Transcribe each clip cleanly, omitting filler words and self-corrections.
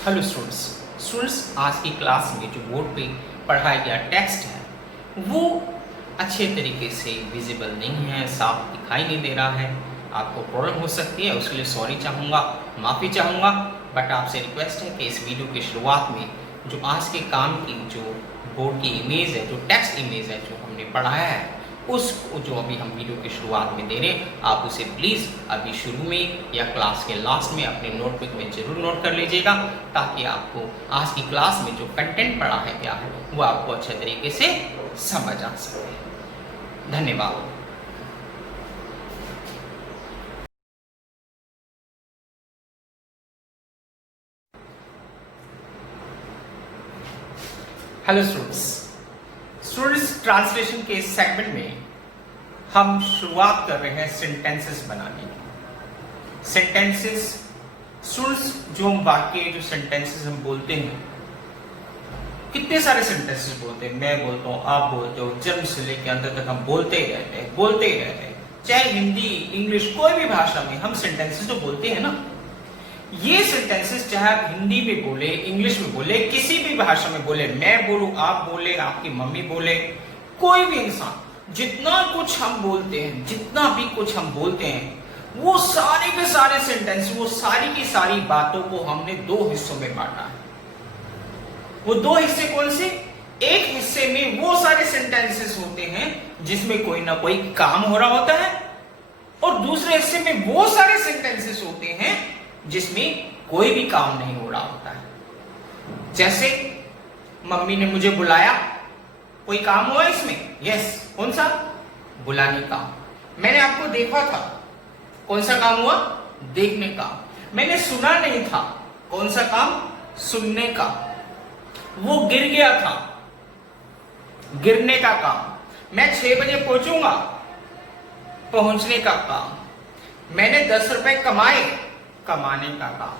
Hello students आज की class में जो बोर्ड पे पढ़ाया गया टेक्स्ट है वो अच्छे तरीके से विजिबल नहीं है, साफ दिखाई नहीं दे रहा है। आपको प्रॉब्लम हो सकती है, उसके लिए सॉरी चाहूँगा, माफ़ी चाहूँगा। बट आपसे रिक्वेस्ट है कि इस वीडियो की शुरुआत में जो आज के काम की जो बोर्ड की इमेज है, जो टेक्स्ट इमेज है जो हमने पढ़ाया है, उसको जो अभी हम वीडियो की शुरुआत में दे रहे हैं, आप उसे प्लीज़ अभी शुरू में या क्लास के लास्ट में अपने नोटबुक में ज़रूर नोट कर लीजिएगा, ताकि आपको आज की क्लास में जो कंटेंट पढ़ा है क्या है वो आपको अच्छे तरीके से समझ आ सके। धन्यवाद। हेलो स्टूडेंट्स ट्रांसलेशन के इस सेगमेंट में हम शुरुआत कर रहे हैं सेंटेंसेस बनाने की। सेंटेंसेस स्टूडेंट्स जो हम वाक्य जो सेंटेंसेस हम बोलते हैं, कितने सारे सेंटेंसेस बोलते हैं। मैं बोलता हूँ, आप बोलते हो, जन्म से लेकर अंत तक हम बोलते ही रहते हैं। चाहे हिंदी, इंग्लिश, कोई भी भाषा में हम सेंटेंसेस जो बोलते हैं ना, ये सेंटेंसेस चाहे आप हिंदी में बोले, इंग्लिश में बोले, किसी भी भाषा में बोले, मैं बोलूं, आप बोले, आपकी मम्मी बोले, कोई भी इंसान, जितना कुछ हम बोलते हैं, जितना भी कुछ हम बोलते हैं, वो सारे के सारे सेंटेंस, वो सारी की सारी बातों को हमने दो हिस्सों में बांटा है। वो दो हिस्से कौन से? एक हिस्से में वो सारे सेंटेंसेस होते हैं जिसमें कोई ना कोई काम हो रहा होता है, और दूसरे हिस्से में वो सारे सेंटेंसेस होते हैं जिसमें कोई भी काम नहीं हो रहा होता है। जैसे मम्मी ने मुझे बुलाया, कोई काम हुआ इसमें? यस। कौन सा? बुलाने का। मैंने आपको देखा था, कौन सा काम हुआ? देखने का। मैंने सुना नहीं था, कौन सा काम? सुनने का। वो गिर गया था, गिरने का काम। मैं 6 बजे पहुंचूंगा, पहुंचने का काम। मैंने 10 रुपए कमाए, कमाने का काम।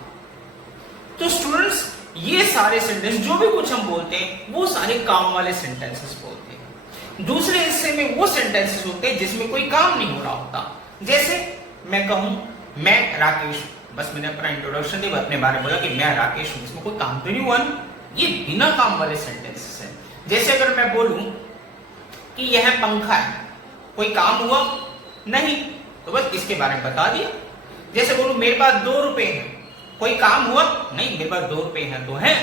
तो स्टूडेंट्स ये सारे सेंटेंस जो भी कुछ हम बोलते हैं वो सारे काम वाले सेंटेंसेस बोलते हैं। दूसरे हिस्से में वो सेंटेंसेस होते हैं जिसमें कोई काम नहीं हो रहा होता। जैसे मैं कहूं, मैं राकेश, बस मैंने अपना इंट्रोडक्शन दिया, अपने बारे में बोला कि मैं राकेश हूं, इसमें कोई काम तो नहीं हुआ ना, ये बिना काम वाले सेंटेंसेस है। जैसे अगर मैं बोलूं कि यह पंखा है, कोई काम हुआ? नहीं, तो बस इसके बारे में बता दिया। जैसे बोलूं मेरे पास 2 रुपए हैं, कोई काम हुआ? नहीं, मेरे पास 2 रुपए हैं तो है,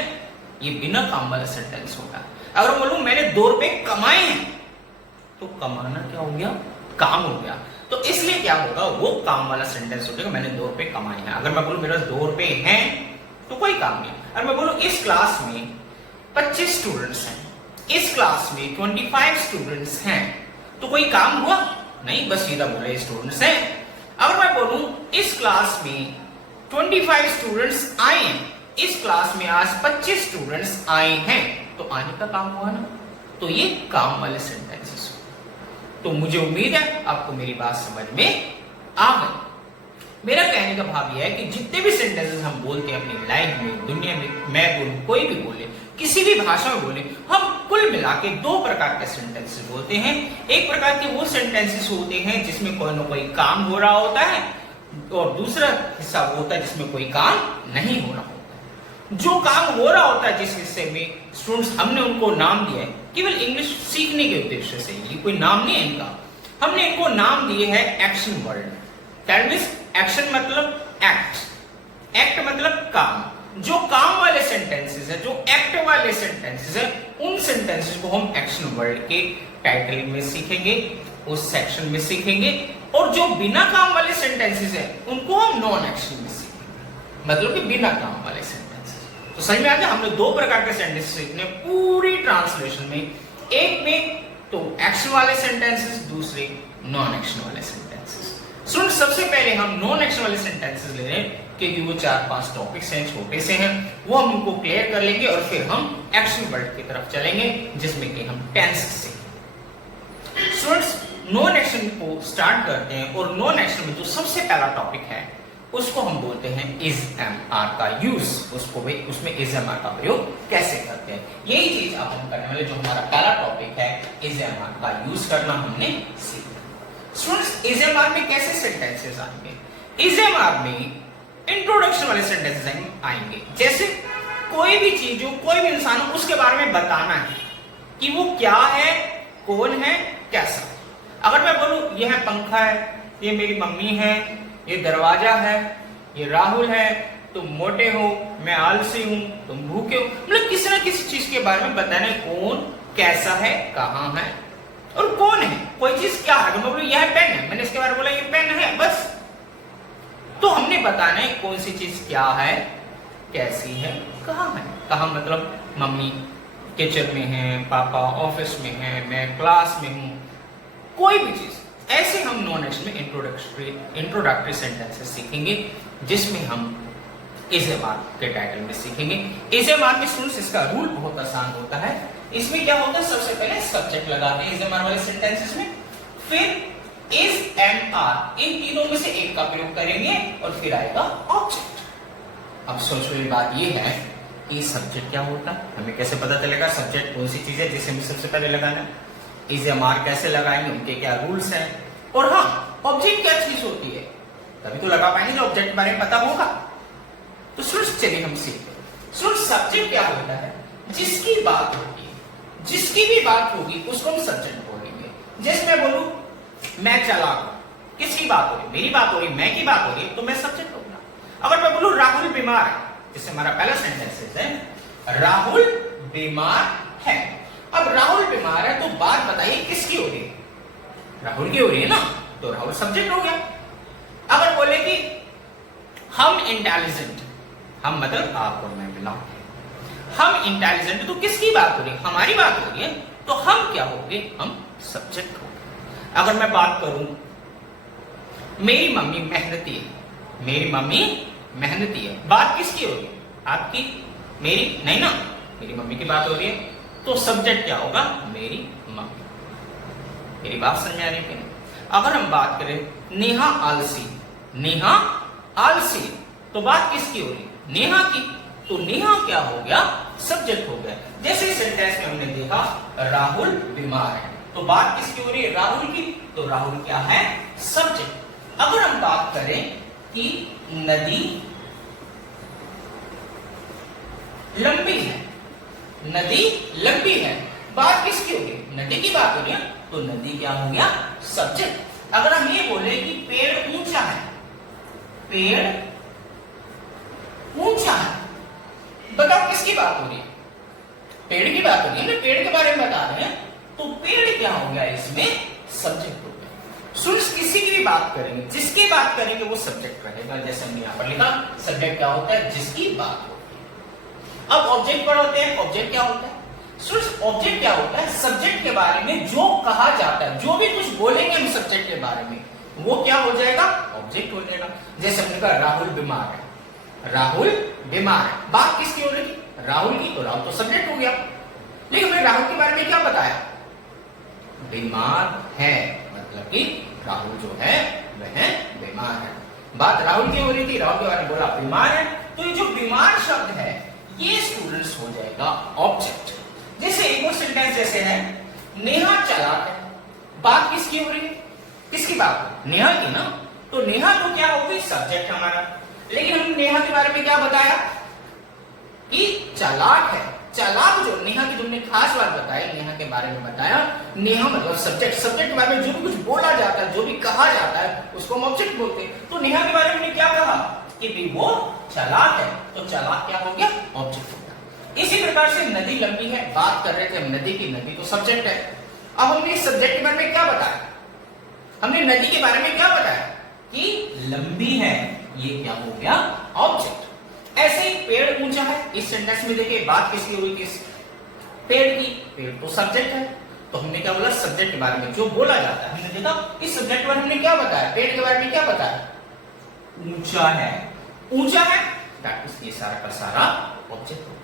ये बिना काम वाला सेंटेंस होगा। अगर बोलूं मैंने 2 रुपए कमाए हैं, तो कमाना क्या हो गया? काम हो गया। तो इसलिए क्या होगा, वो काम वाला सेंटेंस हो जाएगा, मैंने 2 रुपए कमाए हैं। अगर मैं बोलूं मेरे पास 2 रुपए हैं, तो कोई काम नहीं। अगर मैं बोलूं इस क्लास में 25 स्टूडेंट्स हैं, इस क्लास में 25 स्टूडेंट्स हैं, तो कोई काम हुआ? नहीं, बस सीधा बोले स्टूडेंट्स हैं। अगर मैं बोलूं इस क्लास में 25 स्टूडेंट्स आए हैं, इस क्लास में आज 25 स्टूडेंट्स आए हैं, तो आने का काम हुआ ना, तो ये काम वाले सेंटेंसेस हो। तो मुझे उम्मीद है आपको मेरी बात समझ में आ गई। मेरा कहने का भाव यह है कि जितने भी सेंटेंसेस हम बोलते हैं अपनी लाइफ में, दुनिया में, मैं बोलूं, कोई भी बोले, किसी भी भाषा में बोले, हम कुल मिला के 2 प्रकार के सेंटेंसेस बोलते हैं। एक प्रकार के वो सेंटेंसेस होते हैं जिसमें कोई ना कोई काम हो रहा होता है, और दूसरा हिस्सा वो होता है जिसमें कोई काम नहीं हो रहा होता। जो काम हो रहा होता है जिस हिस्से में, स्टूडेंट्स हमने उनको नाम दिया है केवल इंग्लिश सीखने के उद्देश्य से, ये कोई नाम नहीं है इनका। हमने इनको नाम दिए है action word. That means action मतलब एक्ट, एक्ट मतलब काम। जो काम वाले सेंटेंसेस है, जो एक्ट वाले सेंटेंसेस है, उन सेंटेंसेस को हम एक्शन वर्ड के टाइटल में सीखेंगे, उस सेक्शन में सीखेंगे। और जो बिना काम वाले सेंटेंसेस है उनको हम नॉन एक्शन में सीखेंगे, मतलब कि बिना काम वाले सेंटेंसेस। तो समझ में आ गया? हमने 2 प्रकार के सेंटेंसेस सीखने पूरी ट्रांसलेशन में। एक में तो एक्शन वाले सेंटेंसेस, दूसरे नॉन एक्शन वाले सेंटेंसेस। सुन, सबसे पहले हम नॉन एक्शन वाले सेंटेंसेस ले रहे हैं क्योंकि वो 4-5 टॉपिक्स हैं, छोटे से हैं, वो हम उनको क्लियर कर लेंगे और फिर हम एक्शन वर्ड की तरफ चलेंगे जिसमें कि हम टेंस सीखेंगे। स्टूडेंट्स नॉन एक्शन को स्टार्ट करते हैं, और नॉन एक्शन में जो सबसे पहला टॉपिक है उसको हम बोलते हैं इज एम आर का यूज। उसको भाई उसमें इज एम आर का प्रयोग कैसे करते हैं, यही चीज आप हम करने वाले। जो हमारा पहला टॉपिक है इज एम आर का यूज करना हमने सीखा। स्टूडेंट्स इज एम आर में कैसे सेंटेंसेस आएंगे? इज एम आर में इंट्रोडक्शन वाले सेंटेंसेस आएंगे। जैसे कोई भी चीज हो, कोई भी इंसान हो, उसके बारे में बताना है कि वो क्या है, कौन है, कैसा। अगर मैं बोलूं ये है पंखा है, ये मेरी मम्मी है, ये दरवाजा है, ये राहुल है, तुम मोटे हो, मैं आलसी हूं, तुम भूखे हो, मतलब किसी ना किसी चीज के बारे में बताना है, कौन, कैसा है, कहां है और कौन है, कोई चीज क्या है। तो मैं बोलूं यह पेन है, मैंने इसके बारे में बोला ये पेन है, बस। तो हमने बताना है कौन सी चीज क्या है, कैसी है, कहां है। कहां मतलब मम्मी किचन में है, पापा ऑफिस में है, मैं क्लास में हूं, कोई भी चीज। ऐसे हम नॉन एक्स में इंट्रोडक्टरी सेंटेंसेस सीखेंगे, जिसमें हम इस मार्क के टाइटल में सीखेंगे। इस मार्क में स्टूडेंट्स इसका रूल बहुत आसान होता है। इसमें क्या होता है, सबसे पहले सब्जेक्ट लगाते हैं इस मार्क वाले सेंटेंसेस में, फिर इज एंड आर, इन तीनों में से एक का प्रयोग करेंगे और फिर आएगा ऑब्जेक्ट। अब सोचो ये बात ये है कि सब्जेक्ट क्या होता है, हमें कैसे पता चलेगा सब्जेक्ट कौन सी चीज है जिसे हमें सबसे पहले लगाना है, इज मार्क कैसे लगाएंगे, उनके क्या रूल्स हैं, और हाँ ऑब्जेक्ट क्या चीज होती है, तभी तो लगा पाएंगे जो ऑब्जेक्ट के बारे में पता होगा। तो चलिए हम सीखते हैं। सब्जेक्ट क्या होता है, जिसकी बात होगी, जिसकी भी बात होगी उसको हम सब्जेक्ट बोलेंगे। जैसे मैं बोलूं मैं चालाक हूं, किसकी बात हो रही, मेरी बात हो रही, मैं की बात हो रही, तो मैं सब्जेक्ट होगा। अगर मैं बोलूं राहुल बीमार है, जिससे हमारा पहला सेंटेंस है राहुल बीमार है। अब राहुल बीमार है तो बात बताइए किसकी हो रही है, राहुल की हो रही है ना, तो राहुल सब्जेक्ट हो गया। अगर बोले कि हम इंटेलिजेंट, हम मतलब आप और मैं बिलोंग, हम इंटेलिजेंट, तो किसकी बात हो रही है, हमारी बात हो रही है, तो हम क्या हो गए, हम सब्जेक्ट हो गए। अगर मैं बात करूं मेरी मम्मी मेहनती है, मेरी मम्मी मेहनती है, बात किसकी हो रही है, आपकी, मेरी नहीं ना, मेरी मम्मी की बात हो रही है, तो सब्जेक्ट क्या होगा, मेरी मम्मी। मेरी बात समझ आ रही है। अगर हम बात करें नेहा आलसी, नेहा आलसी, तो बात किसकी हो रही है, नेहा की, तो नेहा क्या हो गया, सब्जेक्ट हो गया। जैसे सेंटेंस में हमने देखा राहुल बीमार है, तो बात किसकी हो रही है, राहुल की, तो राहुल क्या है, सब्जेक्ट। अगर हम बात करें कि नदी लंबी है, नदी लंबी है, बात किसकी हो गई, नदी की बात हो रही है, तो नदी क्या हो गया, सब्जेक्ट। अगर हम ये बोले कि पेड़ ऊंचा है, पेड़ ऊंचा है, बताओ किसकी बात हो रही है, पेड़ की बात हो रही है ना, पेड़ के बारे में बता रहे हैं, तो पेड़ क्या हो गया, इसमें सब्जेक्ट हो गया। सुन किसी की भी बात करेंगे, जिसकी बात करेंगे वो सब्जेक्ट रहेगा। जैसे हमने यहां पर लिखा सब्जेक्ट क्या होता है, जिसकी बात होती है। अब ऑब्जेक्ट पर होते हैं, ऑब्जेक्ट क्या होता है, ऑब्जेक्ट क्या होता है, सब्जेक्ट के बारे में जो कहा जाता है, जो भी कुछ बोलेंगे हम सब्जेक्ट के बारे में, वो क्या हो जाएगा, ऑब्जेक्ट हो जाएगा। जैसे हमने कहा राहुल बीमार है, राहुल बीमार है, बात किसकी हो रही, राहुल की, तो राहुल तो सब्जेक्ट हो गया। लेकिन हमने राहुल के बारे में क्या बताया, बीमार है, मतलब कि राहुल जो है वह बीमार है, बात राहुल की हो रही थी, राहुल के बारे में बोला बीमार है, तो ये जो बीमार शब्द है ये स्टूडेंट्स हो जाएगा ऑब्जेक्ट। जैसे एक और सेंटेंस जैसे है नेहा चालाक है, बात किसकी हो रही है, किसकी बात, नेहा की ना, तो नेहा तो क्या होगी, सब्जेक्ट हमारा। लेकिन हम नेहा के बारे में क्या बताया कि चालाक है, चालाक जो नेहा की तुमने खास बात बताई, नेहा के बारे में बताया, नेहा मतलब सब्जेक्ट, सब्जेक्ट के बारे में जो भी कुछ बोला जाता है, जो भी कहा जाता है उसको हम ऑब्जेक्ट बोलते हैं। तो नेहा के बारे में क्या कहा कि भी वो चालाक है, तो चालाक क्या हो गया, ऑब्जेक्ट हो गया। इसी प्रकार से नदी लंबी है, बात कर रहे थे हम नदी की, नदी तो सब्जेक्ट है। अब हमने सब्जेक्ट के बारे में क्या बताया, हमने नदी के बारे में क्या बताया कि लंबी है, ये क्या हो गया, ऑब्जेक्ट। ऐसे ही पेड़ ऊंचा है, इस सेंटेंस में देखिए बात किसकी हो रही थी, पेड़ की, पेड़ तो सब्जेक्ट है, तो हमने क्या बोला, सब्जेक्ट के बारे में जो बोला जाता है, हमने देखा इस सब्जेक्ट के बारे में हमने क्या बताया, पेड़ के बारे में क्या बताया, ऊंचा है, ऊंचा है, ये सारा का सारा ऑब्जेक्ट होगा।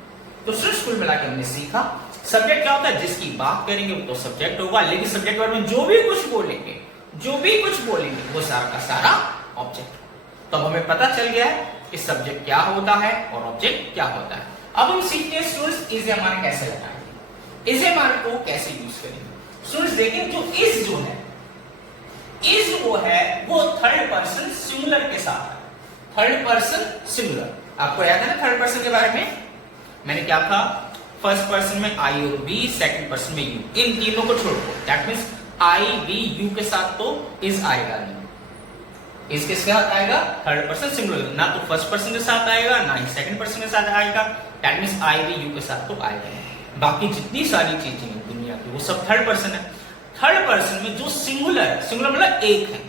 तो सिर्फ कुल मिलाकर हमने सीखा सब्जेक्ट क्या होता है, जिसकी बात करेंगे वो तो सब्जेक्ट होगा, लेकिन सब्जेक्ट के बारे में जो भी कुछ बोलेंगे, जो भी कुछ बोलेंगे वो सारा का सारा ऑब्जेक्ट। तो हमें पता चल गया है कि सब्जेक्ट क्या होता है और ऑब्जेक्ट क्या होता है। अब हम सीखते हैं स्टूडेंट्स इज ए मार्क कैसे लगाएंगे, इज ए मार्क को कैसे यूज करेंगे। स्टूडेंट्स देखिए जो इज जो है, इज वो है वो थर्ड पर्सन सिंगुलर के साथ, थर्ड पर्सन सिंगुलर, आपको याद है ना थर्ड पर्सन के बारे में, मैंने क्या कहा, फर्स्ट पर्सन में आई और बी, सेकंड पर्सन में यू, इन तीनों को छोड़ दो। That means I we you के साथ तो इज आएगा नहीं, इसके साथ आएगा थर्ड पर्सन सिंगुलर, ना तो फर्स्ट पर्सन के साथ आएगा ना ही सेकंड पर्सन के साथ आएगा। That means I we you के साथ तो आएगा नहीं। बाकी जितनी सारी चीजें हैं दुनिया की वो सब थर्ड पर्सन है। थर्ड पर्सन में जो सिंगुलर, सिंगुलर मतलब एक है,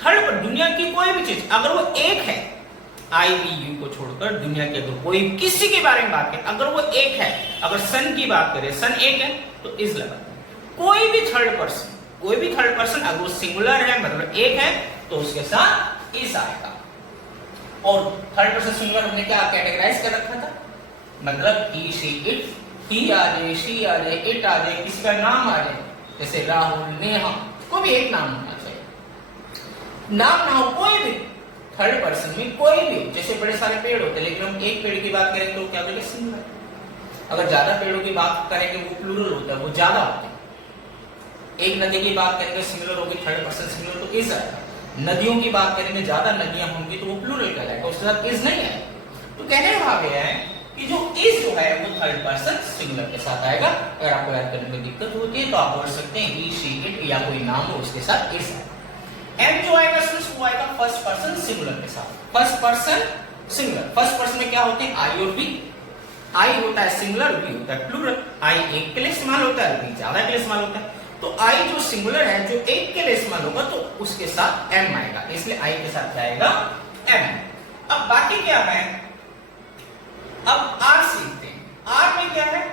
थर्ड पर दुनिया की कोई भी चीज अगर वो एक है, आई बी यू को छोड़कर दुनिया के अगर कोई किसी के बारे में बात करें, अगर वो एक है, अगर सन की बात करें, सन एक है तो इज लगा। कोई भी थर्ड पर्सन, कोई भी थर्ड पर्सन अगर वो सिंगुलर है मतलब एक है तो उसके साथ इज आएगा। और थर्ड पर्सन सिंगुलर हमने क्या कैटेगराइज कर रखा था, मतलब ही शी इट, ही आ जाए, शी आ जाए, इट आ जाए, किसी का नाम आ जाए, जैसे राहुल, नेहा, कोई भी एक नाम होना चाहिए। नाम ना हो कोई भी थर्ड पर्सन में कोई भी, जैसे बड़े सारे पेड़ होते हैं लेकिन हम एक पेड़ की बात करें तो क्या बोलेंगे, सिंगुलर। अगर ज्यादा पेड़ों की बात करेंगे वो प्लूरल होता है, वो ज्यादा होते हैं। एक नदी की बात करेंगे सिंगुलर होगी, थर्ड पर्सन सिंगुलर तो इज आएगा। नदियों की बात करेंगे, ज्यादा नदियां होंगी तो वो प्लूरल कहलाएगा, उसके साथ इज नहीं आएगा। तो कहने का भाव यह है कि जो इज जो है वो थर्ड पर्सन सिंगुलर के साथ आएगा। अगर आपको याद करने में दिक्कत होती है तो आप बोल सकते हैं ही शी इट या कोई नाम हो उसके साथ इज आएगा। एम जो आएगा वो आएगा फर्स्ट पर्सन सिंगुलर के साथ, first person singular. First person में क्या होते हैं, आई और बी। आई होता है सिंगुलर, बी होता है प्लूरल। आई एक के लिए इस्तेमाल होता है, बी ज्यादा के लिए इस्तेमाल होता है। तो आई जो सिंगुलर है, जो एक के लिए इस्तेमाल होगा तो उसके साथ एम आएगा, इसलिए आई के साथ क्या आएगा, एम। अब बाकी क्या है, अब आर सीखते हैं। आर में क्या है,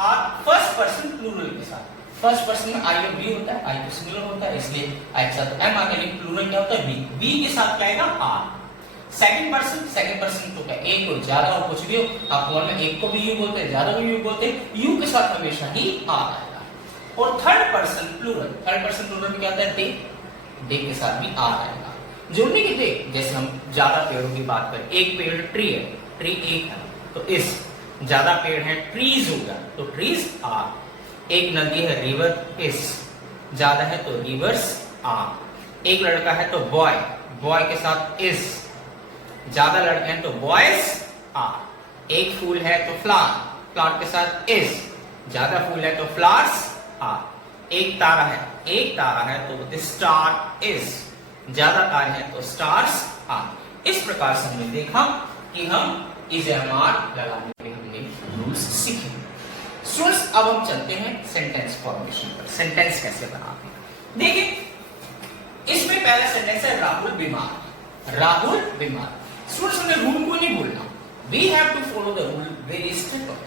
आर फर्स्ट पर्सन प्लूरल के साथ। फर्स्ट पर्सन में आई और बी होता है, आई तो सिंगुलर होता है इसलिए आई के साथ एम आगे, लेकिन प्लूरल क्या होता है, बी। बी के साथ क्या आएगा, are. Second person, second person तो क्या एक हो, ज्यादा हो, कुछ भी हो, आप वन में एक को भी यू बोलते हैं, ज्यादा भी यू बोलते हैं, यू के साथ हमेशा ही आर आएगा। और third person plural, third person plural में क्या आता है, दे। दे के साथ भी आर आएगा। जोड़ने के दे, जैसे हम ज्यादा पेड़ों की बात करें, एक पेड़ ट्री है, ट्री एक है तो इस, ज्यादा पेड़ है ट्रीज होगा तो ट्रीज आर। एक नदी है रिवर, इस, ज्यादा है तो रिवर्स आर। एक लड़का है तो बॉय, बॉय के साथ इस, ज्यादा लड़के हैं तो बॉयज आर। एक फूल है तो फ्लावर, फ्लावर के साथ इस, ज्यादा फूल है तो फ्लावर्स आर। एक तारा है, एक तारा है तो स्टार इज, ज्यादा तारे हैं तो स्टार्स आर। इस प्रकार से हमने देखा कि हम इज एम आर लगाने के हमने रूल्स सीखे। स्टूडेंट्स अब हम चलते हैं सेंटेंस फॉर्मेशन पर, सेंटेंस कैसे बनाते हैं। देखिए इसमें पहला सेंटेंस है राहुल बीमार, राहुल बीमार। स्टूडेंट्स हमने रूल को नहीं भूलना, we have to follow the rule very strictly.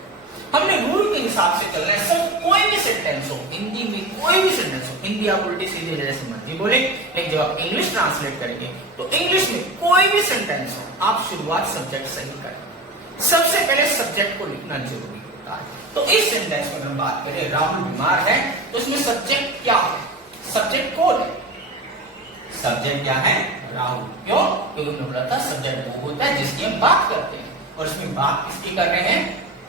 हमने रूल के हिसाब से चलना है। सब कोई भी सेंटेंस हो, हिंदी में कोई भी सेंटेंस हो, हिंदी आप उल्टी सीधी जैसे मर्जी बोले, लेकिन जब आप इंग्लिश ट्रांसलेट करेंगे तो इंग्लिश में कोई भी सेंटेंस हो, आप शुरुआत सब्जेक्ट से ही करें। सबसे पहले सब्जेक्ट को लिखना जरूरी होता है। तो इस सेंटेंस में अगर बात करें राहुल बीमार है तो इसमें सब्जेक्ट क्या है, सब्जेक्ट कौन है, सब्जेक्ट क्या है, राहुल। क्यों, क्योंकि हमने बोला था सब्जेक्ट वो होता है जिसकी हम बात करते हैं, और इसमें बात किसकी कर रहे हैं,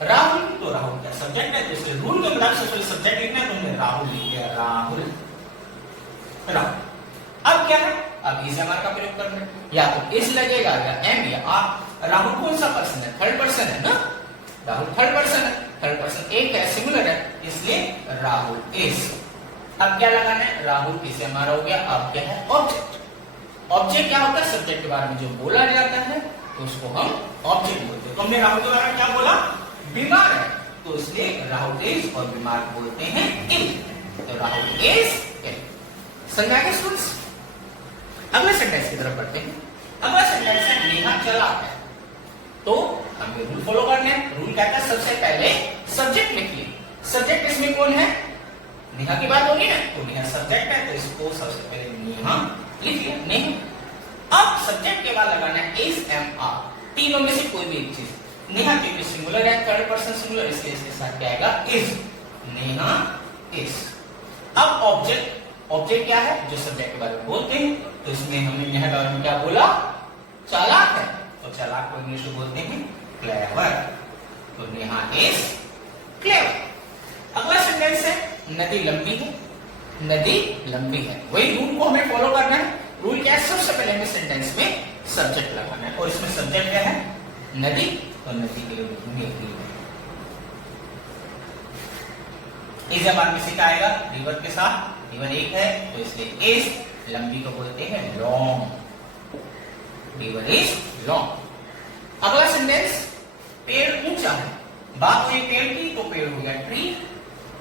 राहुल। तो राहुल क्या सब्जेक्ट है, तो इसलिए रूल के मुताबिक सबसे सब्जेक्ट लिखना है तो हमने राहुल लिख दिया, राहुल, राहुल। अब क्या है, अब इज एम आर का प्रयोग करना है, या तो इज लगेगा या एम या आर। राहुल कौन सा पर्सन है, थर्ड पर्सन है ना, राहुल थर्ड पर्सन है, थर्ड पर्सन एक है, सिंगुलर है, इसलिए राहुल इज। अब क्या लगाना है, राहुल इज एम आर हो गया। अब क्या है, ऑब्जेक्ट। ऑब्जेक्ट क्या होता है, सब्जेक्ट के बारे में जो बोला जाता है तो उसको हम ऑब्जेक्ट बोलते हैं। तो हमने राहुल के बारे में क्या बोला, बीमार है, तो इसलिए राहुल इज, और बीमार बोलते हैं इल, तो राहुल इज इल। समझ आएगा स्टूडेंट्स। अगले सेंटेंस की तरफ बढ़ते हैं। अगला सेंटेंस है नेहा चालाक है। तो हमें रूल फॉलो करना है। रूल कहता है सबसे पहले सब्जेक्ट लिखिए। सब्जेक्ट इसमें कौन है, नेहा की बात होगी ना, तो नेहा सब्जेक्ट है तो इसको सबसे पहले नेहा लिखिए, नेहा। अब सब्जेक्ट के बाद लगाना है इज एम आर, तीनों में से कोई भी एक चीज। नेहा क्योंकि सिंगुलर है, थर्ड पर्सन सिंगुलर, इसलिए इसके साथ क्या आएगा, इज, नेहा इज। अब ऑब्जेक्ट, ऑब्जेक्ट क्या है, जो सब्जेक्ट के बारे में बोलते हैं, तो इसमें हमने नेहा के बारे में क्या बोला, चालाक है, तो चालाक को इंग्लिश में बोलते हैं क्लेवर, तो नेहा इज क्लेवर। अगला सेंटेंस है नदी लंबी है, नदी लंबी है। वही रूल को हमें फॉलो करना है। रूल क्या है, सबसे पहले हमें सेंटेंस में सब्जेक्ट लगाना है, और इसमें सब्जेक्ट क्या है, नदी, और नदी के लिए इज एमआर में से क्या आएगा? रिवर के साथ, रिवर एक है तो इसलिए इज, लंबी को बोलते हैं लॉन्ग, रिवर इज लॉन्ग। अगला सेंटेंस, पेड़ ऊंचा है, बात हुई पेड़ की तो पेड़ हो गया ट्री,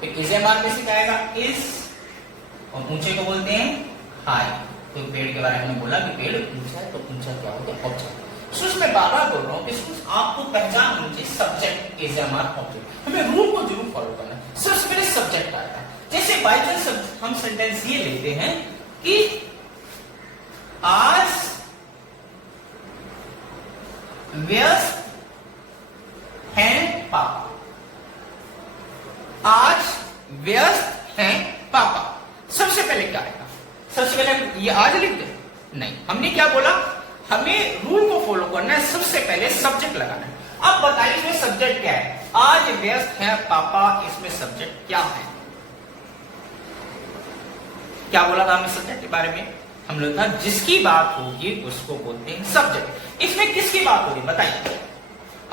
तो इज एमआर में से क्या आएगा? इज, और ऊंचे को बोलते हैं हाई, तो पेड़ के बारे में बोला कि पेड़ ऊंचा है तो ऊंचा क्या हो गया? ऑब्जेक्ट। सो इसमें बार बार बोल रहा हूं कि आपको पहचान होनी चाहिए सब्जेक्ट, इज एमआर, ऑब्जेक्ट। हमें रूल को जरूर फॉलो करना है। सबसे पहले सब्जेक्ट आएगा। जैसे बाई चांस हम सेंटेंस ये लेते हैं कि आज व्यस्त हैं पापा, आज व्यस्त हैं पापा। सबसे पहले क्या आएगा? सबसे पहले ये आज लिख दे? नहीं, हमने क्या बोला? हमें रूल को फॉलो करना है, सबसे पहले सब्जेक्ट लगाना है। अब बताइए इसमें सब्जेक्ट क्या है? आज व्यस्त है पापा, इसमें सब्जेक्ट क्या है? क्या बोला था हमने सब्जेक्ट के बारे में? हम लोग था जिसकी बात होगी उसको बोलते हैं सब्जेक्ट। इसमें किसकी बात हो रही बताइए?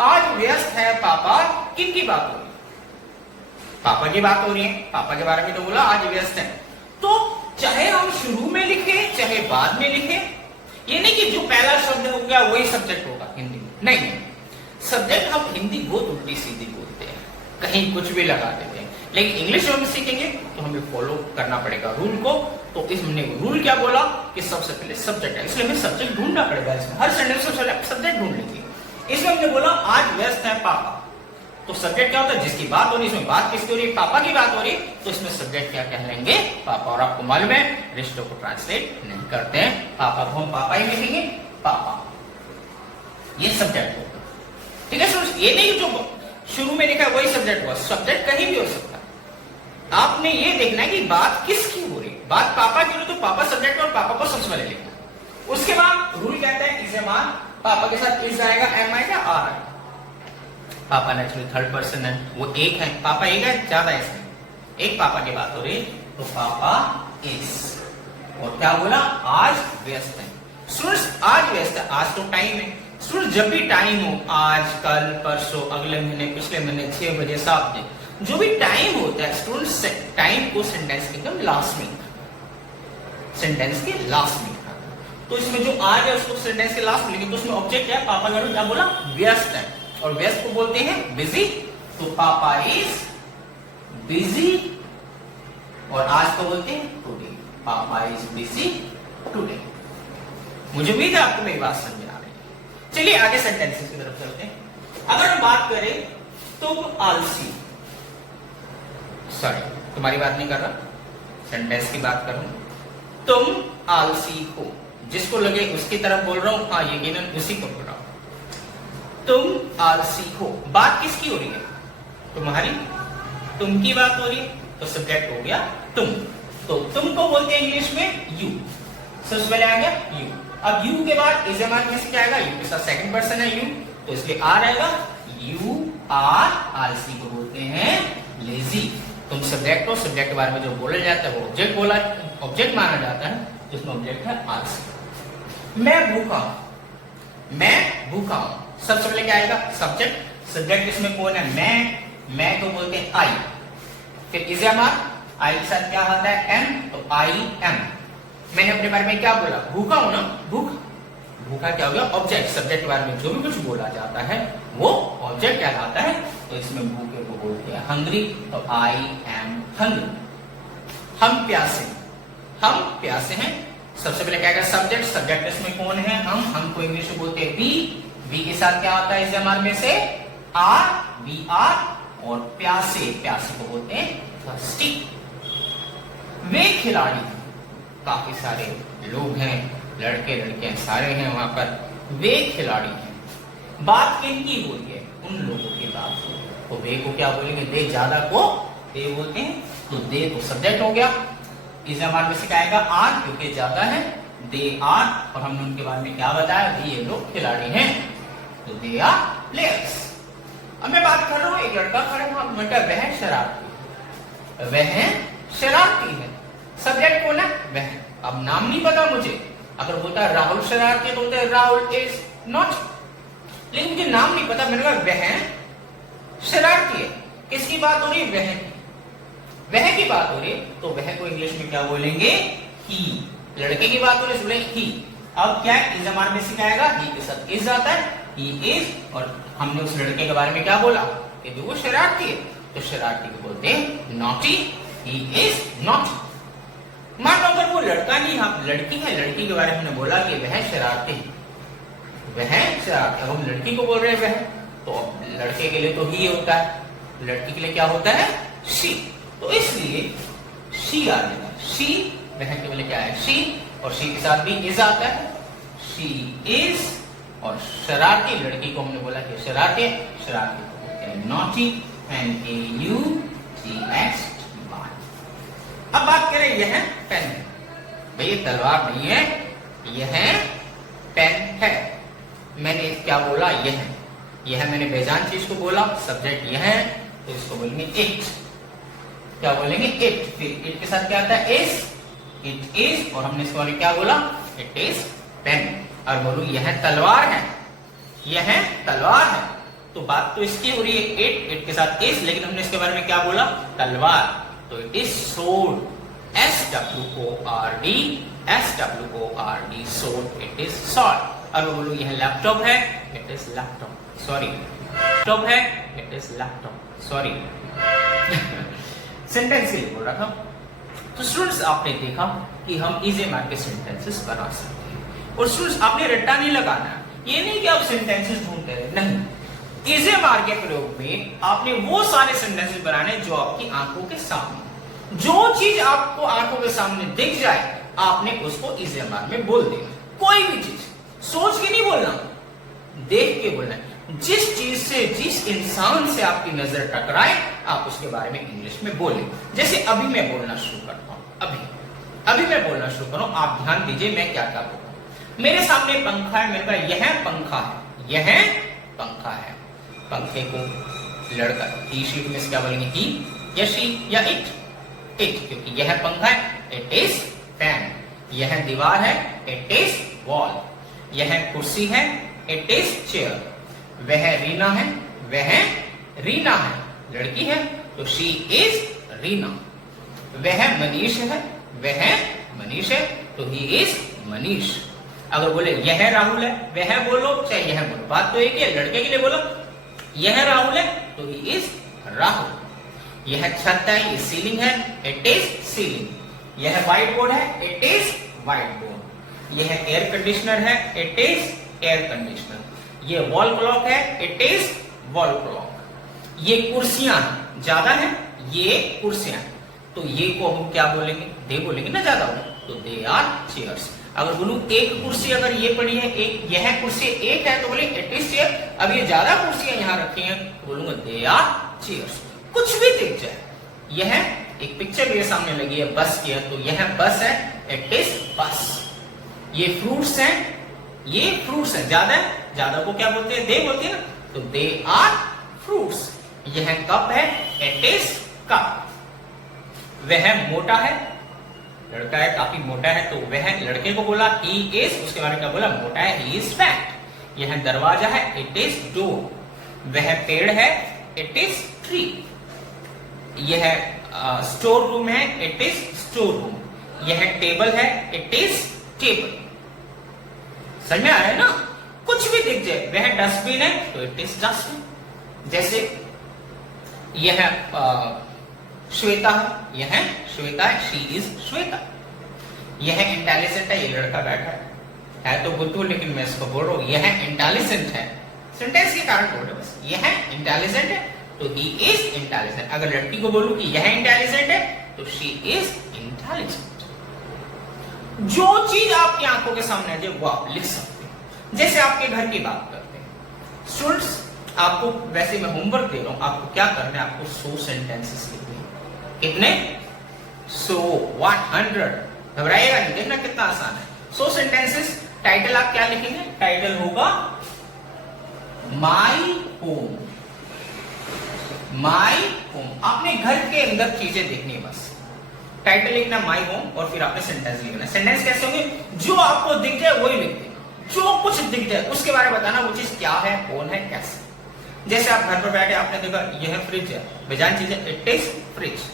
आज व्यस्त है पापा, किन की बात हो रही? पापा की बात हो रही है। पापा के बारे में तो बोला आज व्यस्त है, तो चाहे हम शुरू में लिखे चाहे बाद में लिखे, ये नहीं कि जो पहला शब्द हो गया वही सब्जेक्ट होगा हिंदी में, नहीं। सब्जेक्ट हम हिंदी बहुत उल्टी सीधी बोलते हैं, कहीं कुछ भी लगा देते हैं, लेकिन इंग्लिश में हम सीखेंगे तो हमें फॉलो करना पड़ेगा रूल को। तो इसमें रूल क्या बोला कि सबसे पहले सब्जेक्ट है, इसलिए हमें सब्जेक्ट ढूंढना पड़ेगा। इसमें हर सेंटेंस में सब्जेक्ट ढूंढ लीजिए। इसमें हमने बोला आज व्यस्त है पापा, तो सब्जेक्ट क्या होता है? जिसकी बात हो रही है, इसमें बात किसकी हो रही है? पापा की बात हो रही है, तो इसमें सब्जेक्ट क्या कह लेंगे? पापा। और आपको मालूम है रिश्तों को ट्रांसलेट नहीं करते हैं, पापा को हम पापा ही लिखेंगे, पापा, ये सब्जेक्ट होगा। ठीक है, ये नहीं जो शुरू में लिखा है वही सब्जेक्ट हुआ, सब्जेक्ट कहीं भी हो सकता है। आपने ये देखना है कि बात किसकी हो रही है। बात पापा की हो तो पापा सब्जेक्ट और पापा को सबसे पहले लिखना। उसके बाद रूल कहता है इज एम आर, पापा के साथ इज आएगा, एम आएगा, आर आएगा। पापा नेचुरली थर्ड पर्सन है, वो एक है, पापा एक है, ज्यादा है, एक पापा की बात हो रही, तो पापा इज। और क्या बोला? आज व्यस्त है। स्टूडेंट्स आज व्यस्त है, आज तो टाइम है। स्टूडेंट्स जब भी टाइम हो, आज, कल, परसों, अगले महीने, पिछले महीने, 6 बजे, 7 बजे, जो भी टाइम होता है स्टूडेंट्स, टाइम को सेंटेंस के एकदम लास्ट में, सेंटेंस के लास्ट में। तो इसमें जो आज है उसको सेंटेंस के लास्ट में लिखेंगे, तो उसमें ऑब्जेक्ट है पापा का, क्या बोला? व्यस्त है, और व्यस्त को बोलते हैं बिजी, तो पापा इज बिजी। और आज को बोलते हैं टुडे, पापा इज बिजी टुडे। मुझे उम्मीद है आपको मेरी बात समझ आ रही है। चलिए आगे सेंटेंसेस की तरफ चलते हैं। अगर हम बात करें तुम आलसी, सॉरी तुम्हारी बात नहीं कर रहा, सेंटेंस की बात कर रहा हूं। तुम आलसी हो, जिसको लगे उसकी तरफ बोल रहा हूं, हाँ यकीनन उसी को बोल रहा हूं। तुम आलसी हो, बात किसकी हो रही है? तुम्हारी, तुम की बात हो रही है, तो सब्जेक्ट हो गया तुम। तो तुम को बोलते हैं इंग्लिश में यू, सबसे पहले आ गया यू। अब यू के बाद इज एम आर में से क्या आएगा? यू के साथ सेकंड पर्सन है यू, तो इसलिए आर आएगा। यू आर आलसी को बोलते हैं लेजी। तुम सब्जेक्ट हो, सब्जेक्ट के बारे में जो बोला जाता है वो ऑब्जेक्ट बोला, ऑब्जेक्ट माना जाता है, जिसमें ऑब्जेक्ट है आलसी। मैं भूखा हूं, मैं भूखा हूं, सबसे पहले क्या आएगा? सब्जेक्ट। सब्जेक्ट इसमें कौन है? मैं को बोलते हैं आई। फिर इज एम आर, आई के साथ क्या आता है? एम, तो आई एम। मैंने अपने बारे में क्या बोला? भूखा हूं ना, भूख, भूखा क्या हो गया? ऑब्जेक्ट। सब्जेक्ट के बारे में जो भी कुछ बोला जाता है वो ऑब्जेक्ट कहलाता है, तो इसमें भूखे को बोलते हैं हंग्री, तो आई एम हंग्री। हम प्यासे, हम प्यासे हैं, सबसे पहले क्या आएगा? सब्जेक्ट। सब्जेक्ट इसमें कौन है? हम को इंग्लिश में बोलते हैं वी। वी के साथ क्या आता है? इस एम आर में से आर, वी आर। और प्यासे, प्यासे को बोलते हैं थर्स्टी। वे खिलाड़ी, काफी सारे लोग हैं, लड़के लड़के सारे हैं वहां पर, वे खिलाड़ी हैं। बात किनकी हो रही है? उन लोगों की बात हो रही है, तो वे को क्या बोलेंगे? दे, ज्यादा को दे बोलते हैं, तो दे तो सब्जेक्ट हो गया। इस जमाने में से क्या आएगा? आर, क्योंकि ज्यादा है, दे आर। और हमने उनके बारे में क्या बताया? ये लोग खिलाड़ी हैं, तो दे आर प्लेयर्स। अब मैं बात कर रहा हूं, एक लड़का खड़ा हुआ, वह शरारती, वह शरारती है, सब्जेक्ट कौन है? वह। अब नाम नहीं पता मुझे, अगर बोलता है राहुल शरारती तो बोलते हैं राहुल इज नॉट, लेकिन मुझे नाम नहीं पता, मैंने कहा वह शरारती है। किसकी बात हो रही है? वह। वह की बात हो रही तो वह को इंग्लिश में क्या बोलेंगे? ही। लड़के की बात हो रही बोले ही। अब क्या इज हमारे में से क्या आएगा? ही के साथ इज आता है, ही इज, और हमने उस लड़के के बारे में क्या बोला कि वो शरारती है, तो शरारती को बोलते हैं नॉटी, ही इज नॉटी। मान लो अगर वो लड़का नहीं, हम लड़की है, लड़की के बारे में हमने बोला कि वह शरारती है, वह शरारती, अब हम लड़की को बोल रहे हैं वह, तो लड़के के लिए तो ही होता है, लड़की के लिए क्या होता है? शी। तो इसलिए शी आ जाएगा, शी, वह के लिए क्या है? शी, और शी के साथ भी इज आता है, शी इज, और शरारती लड़की को हमने बोला कि शरारती है, शरारती को बोलते हैं नॉटी, NAUTX। अब बात करें यह पेन है, भाई तलवार नहीं है, यह पेन है। मैंने क्या बोला? यह मैंने बेजान चीज को बोला, सब्जेक्ट यह है, तो इसको बोलेंगे इट। क्या बोलेंगे? इट। फिर इट के साथ क्या आता है? इज, इट इज, और हमने इसके बारे में क्या बोला? It is pen. और बोलू यह तलवार है, यह तलवार है, तो बात तो इसकी हो रही है इट के साथ इज, लेकिन हमने इसके बारे में क्या बोला? तलवार, तो it is sword, SWORD, SWORD, sword, it is sword. और बोलू यह लैपटॉप है, it is laptop, sorry, laptop है, it is laptop, sorry. Sentence के लिए बोल रहा था। तो स्टूडेंट्स आपने देखा कि हम इजी मार्क के सेंटेंसेस बना सकते हैं, और स्टूडेंट्स आपने रट्टा नहीं लगाना, ये नहीं कि आप सेंटेंसेस ढूंढते रहे, नहीं, इजी मार्क के प्रयोग में आपने वो सारे सेंटेंसेस बनाने जो आपकी आंखों के सामने, जो चीज आपको आंखों के सामने दिख जाए आपने उसको इजी मार्क में बोल देना। कोई भी चीज सोच के नहीं बोलना, देख के बोलना। जिस चीज से, जिस इंसान से आपकी नजर टकराए आप उसके बारे में इंग्लिश में बोले। जैसे अभी मैं बोलना शुरू करता हूं, अभी मैं बोलना शुरू करूं, आप ध्यान दीजिए मैं क्या क्या बोल रहा हूं। मेरे सामने पंखा है, मेरे पास यह पंखा है, यह पंखा है। पंखे को लड़का ही शीट में से क्या बोलेंगे? ही या शी या इट? इट, क्योंकि यह पंखा है, इट इज फैन। यह दीवार है, इट इज वॉल। यह कुर्सी है, इट इज चेयर। वह रीना है, वह रीना है, लड़की है, तो शी इज रीना। वह मनीष है, वह मनीष है, तो ही इज मनीष। अगर बोले यह राहुल है, वह बोलो चाहे यह बोलो, बात तो एक ही है। लड़के के लिए बोलो यह राहुल है, तो ही इज राहुल। यह छत है, ये सीलिंग है, इट इज सीलिंग। यह व्हाइट बोर्ड है, इट इज व्हाइट बोर्ड। यह एयर कंडीशनर है, इट इज एयर कंडीशनर। ये वॉल क्लॉक है, इट इज वॉल क्लॉक। ये कुर्सियां ज्यादा है, ये कुर्सियां, तो ये को हम क्या बोलेंगे? दे बोलेंगे ना, ज्यादा हो, तो दे आर चेयर्स। अगर बोलूं एक कुर्सी अगर ये पड़ी है, एक यह कुर्सी एक है, तो बोले इट इज चेयर। अब ये ज्यादा कुर्सियां यहां रखी हैं, तो बोलूंगा दे आर चेयर्स। कुछ भी दिख जाए, यह एक पिक्चर मेरे सामने लगी है बस की है, तो यह बस है, इट इज बस। ये फ्रूट्स हैं, ये फ्रूट्स है, ज्यादा को क्या बोलते हैं? दे बोलते हैं ना, तो दे आर फ्रूट्स। यह कप है, इट इज कप। वह मोटा है, लड़का है काफी मोटा है, तो वह लड़के को बोला ही इज, उसके बारे में क्या बोला? मोटा है, ही इज फैट। यह दरवाजा है, इट इज डोर। वह पेड़ है, इट इज ट्री। यह स्टोर रूम है, इट इज स्टोर रूम। यह टेबल है, इट इज टेबल। समझ में आया ना? कुछ भी दिख जाए, वह डस्टबिन है, तो इट इज डस्टबिन। जैसे यह श्वेता है, यह श्वेता है, शी इज श्वेता। यह इंटेलिजेंट है, ये लड़का बैठा है तो बुद्धू, लेकिन मैं इसको बोल रहा हूं यह इंटेलिजेंट है, सेंटेंस के कारण बोल रहे बस। यह इंटेलिजेंट है, तो ही इज इंटेलिजेंट। अगर लड़की को बोलूं कि यह इंटेलिजेंट है, तो शी इज इंटेलिजेंट। जो चीज आपकी आंखों के सामने आ जाए वो आप लिख सकते हैं। जैसे आपके घर की बात करते हैं स्टूडेंट्स, आपको वैसे मैं होमवर्क दे रहा हूं, आपको क्या करना है? आपको 100 सेंटेंसेस लिखने। कितने? 100, 100। घबराइएगा नहीं, देखना कितना आसान है। 100 सेंटेंसेस। टाइटल आप क्या लिखेंगे? टाइटल होगा माई होम। माई होम, आपने घर के अंदर चीजें देखनी है बस। टाइटल लिखना माई होम, और फिर आपने सेंटेंस लिखना। सेंटेंस कैसे होंगे? जो आपको दिख जाए वही लिख देना, जो कुछ दिख जाए उसके बारे में बताना, वो चीज क्या है, कौन है, कैसे। जैसे आप घर पर बैठे आपने देखा यह फ्रिज है, बेजान चीज है, इट इज फ्रिज।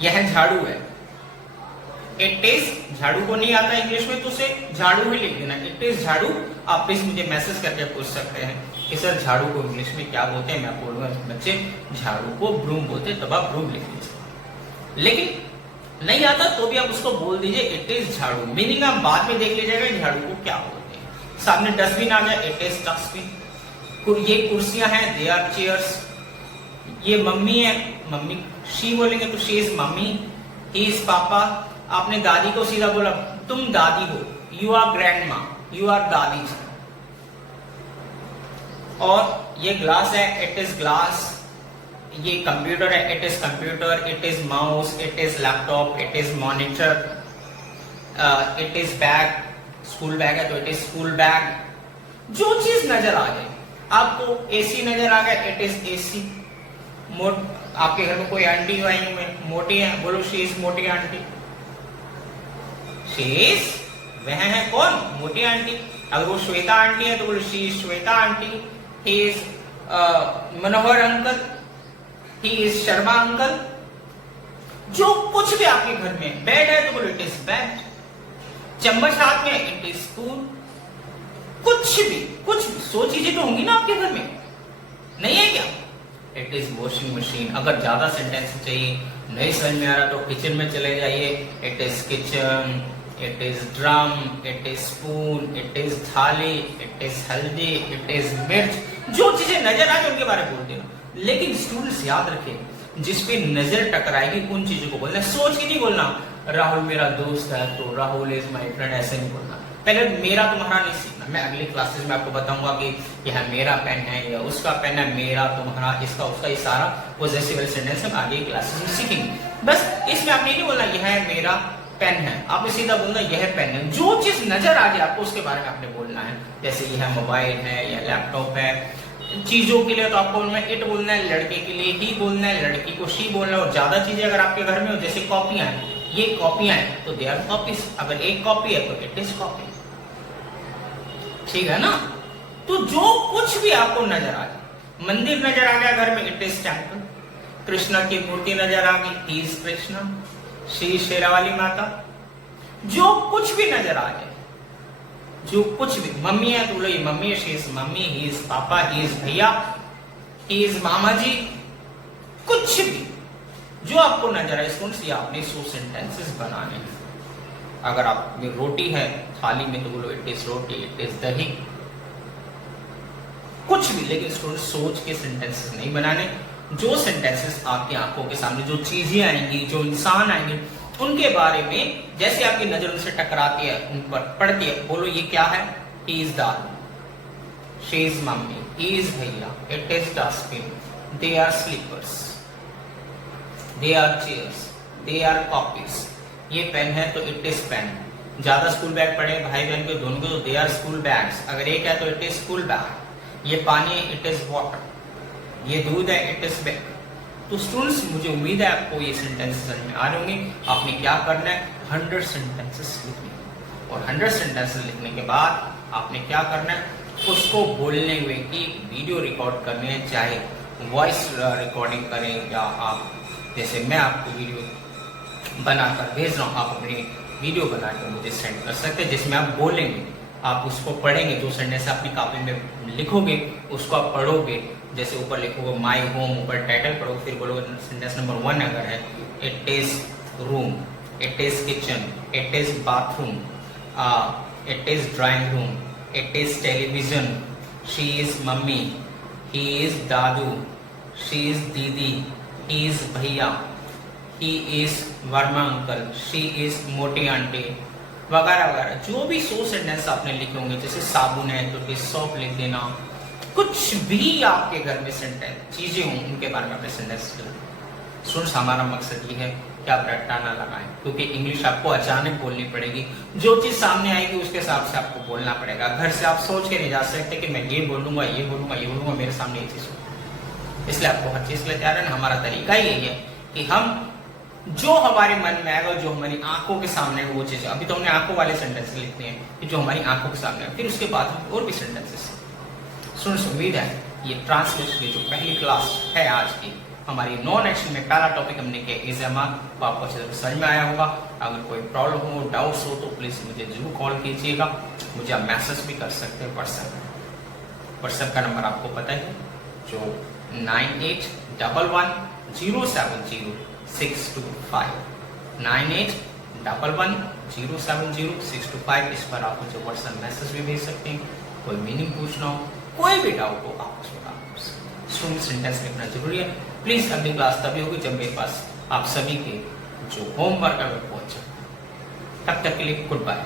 यह झाड़ू है। इट इज, झाड़ू को नहीं आता इंग्लिश में तो उसे झाड़ू ही लिख देना, इट इज झाड़ू। आप प्लीज मुझे मैसेज करके पूछ सकते हैं कि सर झाड़ू को इंग्लिश में क्या बोलते हैं। मैं बोलूंगा बच्चे झाड़ू को ब्रूम बोलते हैं, तब आप ब्रूम लिख लीजिए। लेकिन नहीं आता तो भी आप उसको बोल दीजिए इट इज झाड़ू। मीनिंग आप बाद में देख लीजिएगा झाड़ू को क्या बोलते हैं। सामने डस्टबिन आ गया, इट इज डस्टबिन। ये कुर्सियां हैं, दे आर चेयर्स। ये मम्मी है, मम्मी शी बोलेंगे तो she is mummy, he is पापा। आपने दादी को सीधा बोला तुम दादी हो, यू आर ग्रैंड माँ, यू आर दादी। और ये ग्लास है, इट इज ग्लास। ये कंप्यूटर है, it is computer. It is mouse, it is laptop, it is monitor. It is bag, school bag है तो इट इज स्कूल बैग। जो चीज नजर आ जाए आपको, एसी नजर आ गया, इट इज एसी। आपके घर में कोई आंटी आई हुई मोटी है, बोलो शी इज मोटी आंटी। शी इज, वह है कौन, मोटी आंटी। अगर वो श्वेता आंटी है तो बोलो she is Shweta aunty. He is Manohar uncle, he is Sharma uncle. जो कुछ भी आपके घर में, बेड है तो बोलो इट इज बेड। चम्मच हाथ में, इट इज स्पून। कुछ भी 100 चीजें तो होंगी ना आपके घर में, नहीं है क्या? It is washing machine. अगर ज्यादा सेंटेंस चाहिए, नहीं समझ में आ रहा तो किचन में चले जाइए, it is kitchen, it is drum, it is spoon, it is थाली, इट इज हल्दी, इट इज मिर्च। जो चीजें नजर आए उनके बारे में बोल देना। लेकिन स्टूडेंट्स याद रखें, जिसपे नजर टकराएगी उन चीजों को बोलना, सोच के नहीं बोलना राहुल मेरा दोस्त है तो राहुल इज माय फ्रेंड, ऐसे नहीं बोलना। पहले मेरा तुम्हारा नहीं सीखना। मैं अगली क्लासेस में आपको बताऊंगा कि यह मेरा पेन है या उसका पेन है, मेरा तुम्हारा इसका उसका, ये सारा पॉजेसिव सेंटेंस हम आगे क्लासेस में सीखेंगे। बस इसमें आपने नहीं बोलना यह है मेरा पेन है, आपने सीधा बोलना यह पेन है। जो चीज नजर आ जाए आपको उसके बारे में आपने बोलना है। जैसे यह मोबाइल है या लैपटॉप है। चीजों के लिए तो आपको इट बोलना है, लड़के के लिए ही बोलना है, लड़की को शी बोलना है। और ज्यादा चीजें अगर आपके घर में हो, जैसे कॉपियां हैं, ये कॉपियां हैं तो दे आर कॉपीज। अगर एक कॉपी है तो इट इज कॉपी, ठीक है ना? तो जो कुछ भी आपको नजर आ जाए, मंदिर नजर आ गया घर में, इट इज टेम्पल। कृष्णा की मूर्ति नजर आ गई, ही इज कृष्णा। श्री शेरावाली माता, जो कुछ भी नजर आ जाए, जो कुछ भी, मम्मी है तो बोलो ये मम्मी है, she is mummy, he is पापा, ही इज भैया, ही इज मामा जी। कुछ भी जो आपको नजर आए स्टूडेंट्स, ये आपने 100 सेंटेंसेस बनाने हैं। अगर आप में रोटी है थाली में तो बोलो it is roti, it is दही। कुछ भी, लेकिन स्टूडेंट सोच के सेंटेंसेस नहीं बनाने। जो सेंटेंसेस आपकी आंखों के सामने, जो चीजें आएंगी, जो इंसान आएंगे, उनके बारे में जैसे आपकी नजर उनसे टकराती है, उन पर पड़ती है, बोलो ये क्या है, he is dadi, she is mummy, he is bhaiya, it is dustbin, they are slippers, they are chairs, they are copies. ये पेन है तो इट इज पेन। ज्यादा स्कूल बैग पढ़े भाई बहन के दोनों को तो दे आर स्कूल बैग्स। अगर एक है तो इट इज स्कूल बैग। ये पानी है, इट इज वाटर। ये दूध है, इट इज मिल्क। तो स्टूडेंट्स, मुझे उम्मीद है आपको ये सेंटेंसेस समझ में आ रहे होंगे। आपने क्या करना है, 100 सेंटेंसेस लिखने, और 100 सेंटेंसेस लिखने के बाद आपने क्या करना है, उसको बोलने हुए की वीडियो रिकॉर्ड करनी है, चाहे वॉइस रिकॉर्डिंग करें या आप, जैसे मैं आपको वीडियो बनाकर भेज रहा हूँ, आप अपनी वीडियो बना के मुझे सेंड कर सकते हैं, जिसमें आप बोलेंगे, आप उसको पढ़ेंगे। जो सेंटेंस अपनी कॉपी में लिखोगे उसको आप पढ़ोगे। जैसे ऊपर लिखोगे माई होम, ऊपर टाइटल पढ़ोगे, फिर बोलोगे सेंटेंस नंबर 1 अगर है, it is room, it is kitchen, it is bathroom, it is drawing room, it is television, she is mummy, he is Dadu, she is दीदी, ही इज भैया, he is Verma uncle, she is मोटी aunty, वगैरह वगैरह। जो भी 100 sentence आपने लिखे होंगे, जैसे साबुन है तो सॉप लिख देना। कुछ भी आपके घर में सेंटेंस चीजें हों, उनके बारे में अपने सेंटेंस लिखें। स्टूडेंट्स, हमारा मकसद ये है कि आप रट्टा ना लगाएं, क्योंकि इंग्लिश आपको अचानक बोलनी पड़ेगी। जो चीज सामने आएगी उसके हिसाब से आपको बोलना पड़ेगा। घर से आप सोच के नहीं जा सकते कि मैं ये बोलूंगा, ये बोलूंगा, ये बोलूंगा, मेरे सामने ये चीज हो। इसलिए आपको हर चीज के लिए तैयार रहना। हमारा तरीका यही है कि हम जो हमारे मन में आएगा, जो हमारी आंखों के सामने वो चीज, अभी तो हमने आंखों वाले सेंटेंस लिखते हैं कि जो हमारी आंखों के सामने है, फिर उसके बाद और भी सेंटेंसेस। स्टूडेंट्स, उम्मीद है ये ट्रांसलेशन की जो पहली क्लास है आज की, हमारी नॉन एक्शन में पहला टॉपिक हमने किया इज एम आर, वो आपको अच्छे से समझ में आया होगा। अगर कोई प्रॉब्लम हो, डाउट्स हो, तो प्लीज मुझे जरूर कॉल कीजिएगा। मुझे आप मैसेज भी कर सकते हैं व्हाट्सएप का नंबर आपको पता है, जो 9811070625 9811070625। इस पर आप मुझे व्हाट्सएप मैसेज भी भेज सकते हैं। कोई मीनिंग पूछना हो, कोई भी डाउट हो, आप उसमें स्टूडेंट सेंटेंस लिखना जरूरी है। प्लीज अगली क्लास तभी होगी जब मेरे पास आप सभी के जो होमवर्क है वो पहुंच जाए। तब तक के लिए गुड बाय।